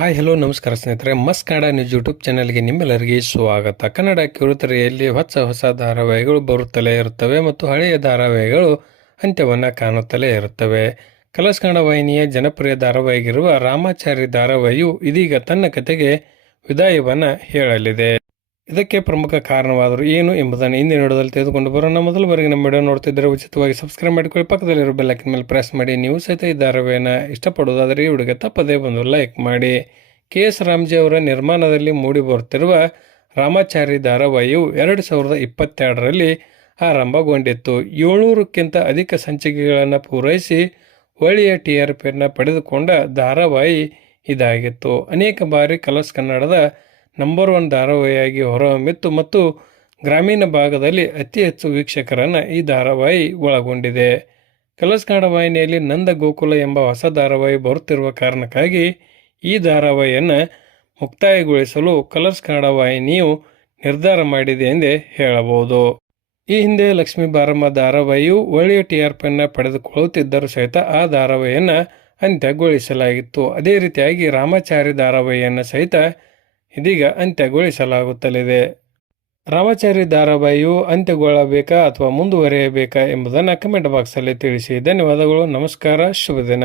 Hi, hello, ನಮಸ್ಕಾರ ಸ್ನೇಹಿತರೆ. ಮಸ್ ಕನ್ನಡ ನ್ಯೂಸ್ ಯೂಟ್ಯೂಬ್ ಚಾನಲ್ಗೆ ನಿಮ್ಮೆಲ್ಲರಿಗೆ ಸ್ವಾಗತ. ಕನ್ನಡ ಕಿರುತೆರೆಯಲ್ಲಿ ಹೊಸ ಹೊಸ ಧಾರಾವಾಹಿಗಳು ಬರುತ್ತಲೇ ಇರುತ್ತವೆ ಮತ್ತು ಹಳೆಯ ಧಾರಾವಾಹಿಗಳು ಅಂತ್ಯವನ್ನು ಕಾಣುತ್ತಲೇ ಇರುತ್ತವೆ. ಕಲರ್ಸ್ ಕನ್ನಡ ವಾಹಿನಿಯ ಜನಪ್ರಿಯ ಧಾರಾವಾಹಿಗಿರುವ ರಾಮಾಚಾರಿ ಧಾರಾವಾಹಿಯು ಇದೀಗ ತನ್ನ ಕತೆಗೆ ವಿದಾಯವನ್ನು ಹೇಳಲಿದೆ. ಇದಕ್ಕೆ ಪ್ರಮುಖ ಕಾರಣವಾದರೂ ಏನು ಎಂಬುದನ್ನು ಹಿಂದೆ ನೋಡೋದಲ್ಲಿ ತೆಗೆದುಕೊಂಡು ಬರೋಣ. ಮೊದಲ ಬಾರಿಗೆ ನಮ್ಮ ವಿಡಿಯೋ ನೋಡ್ತಿದ್ದರೆ ಉಚಿತವಾಗಿ ಸಬ್ಸ್ಕ್ರೈಬ್ ಮಾಡಿಕೊಳ್ಳಿ. ಪಕ್ಕದಲ್ಲಿರೋ ಬೆಲ್ಲೈಕನ್ ಮೇಲೆ ಪ್ರೆಸ್ ಮಾಡಿ. ನೀವು ಸಹಿತ ಈ ಧಾರಾವಾಹಿನ ಇಷ್ಟಪಡೋದಾದರೆ ಈ ಹುಡುಗ ತಪ್ಪದೇ ಬಂದು ಲೈಕ್ ಮಾಡಿ. ಕೆ ಎಸ್ ರಾಮ್ಜಿ ಅವರ ನಿರ್ಮಾಣದಲ್ಲಿ ಮೂಡಿ ಬರುತ್ತಿರುವ ರಾಮಾಚಾರಿ ಧಾರಾವಾಹಿಯು ಎರಡು ಸಾವಿರದ ಇಪ್ಪತ್ತೆರಡರಲ್ಲಿ ಆರಂಭಗೊಂಡಿತ್ತು. ಏಳ್ನೂರಕ್ಕಿಂತ ಅಧಿಕ ಸಂಚಿಕೆಗಳನ್ನು ಪೂರೈಸಿ ಒಳ್ಳೆಯ ಟಿ ಆರ್ ಪಿಯನ್ನು ಪಡೆದುಕೊಂಡ ಧಾರಾವಾಹಿ ಇದಾಗಿತ್ತು. ಅನೇಕ ಬಾರಿ ಕಲರ್ಸ್ ಕನ್ನಡದ ನಂಬರ್ ಒನ್ ಧಾರಾವಾಹಿಯಾಗಿ ಹೊರಹೊಮ್ಮಿತ್ತು ಮತ್ತು ಗ್ರಾಮೀಣ ಭಾಗದಲ್ಲಿ ಅತಿ ಹೆಚ್ಚು ವೀಕ್ಷಕರನ್ನು ಈ ಧಾರಾವಾಹಿ ಒಳಗೊಂಡಿದೆ. ಕಲರ್ಸ್ ಕನ್ನಡ ವಾಹಿನಿಯಲ್ಲಿ ನಂದ ಗೋಕುಲ ಎಂಬ ಹೊಸ ಧಾರಾವಾಹಿ ಬರುತ್ತಿರುವ ಕಾರಣಕ್ಕಾಗಿ ಈ ಧಾರಾವಾಹಿಯನ್ನು ಮುಕ್ತಾಯಗೊಳಿಸಲು ಕಲರ್ಸ್ ಕನ್ನಡ ವಾಹಿನಿಯು ನಿರ್ಧಾರ ಮಾಡಿದೆ ಎಂದೇ ಹೇಳಬಹುದು. ಈ ಹಿಂದೆ ಲಕ್ಷ್ಮೀ ಬಾರಮ್ಮ ಧಾರಾವಾಹಿಯು ಒಳ್ಳೆಯ ಟಿ ಆರ್ ಪಿಯನ್ನು ಪಡೆದುಕೊಳ್ಳುತ್ತಿದ್ದರೂ ಸಹಿತ ಆ ಧಾರಾವಾಹಿಯನ್ನು ಅಂತ್ಯಗೊಳಿಸಲಾಗಿತ್ತು. ಅದೇ ರೀತಿಯಾಗಿ ರಾಮಾಚಾರಿ ಧಾರಾವಾಹಿಯನ್ನು ಸಹಿತ ಇದೀಗ ಅಂತ್ಯಗೊಳಿಸಲಾಗುತ್ತಲಿದೆ. ರಾಮಾಚಾರಿ ಧಾರಾವಾಹಿಯು ಅಂತ್ಯಗೊಳ್ಳಬೇಕಾ ಅಥವಾ ಮುಂದುವರಿಯಬೇಕಾ ಎಂಬುದನ್ನು ಕಮೆಂಟ್ ಬಾಕ್ಸಲ್ಲಿ ತಿಳಿಸಿ. ಧನ್ಯವಾದಗಳು, ನಮಸ್ಕಾರ, ಶುಭ ದಿನ.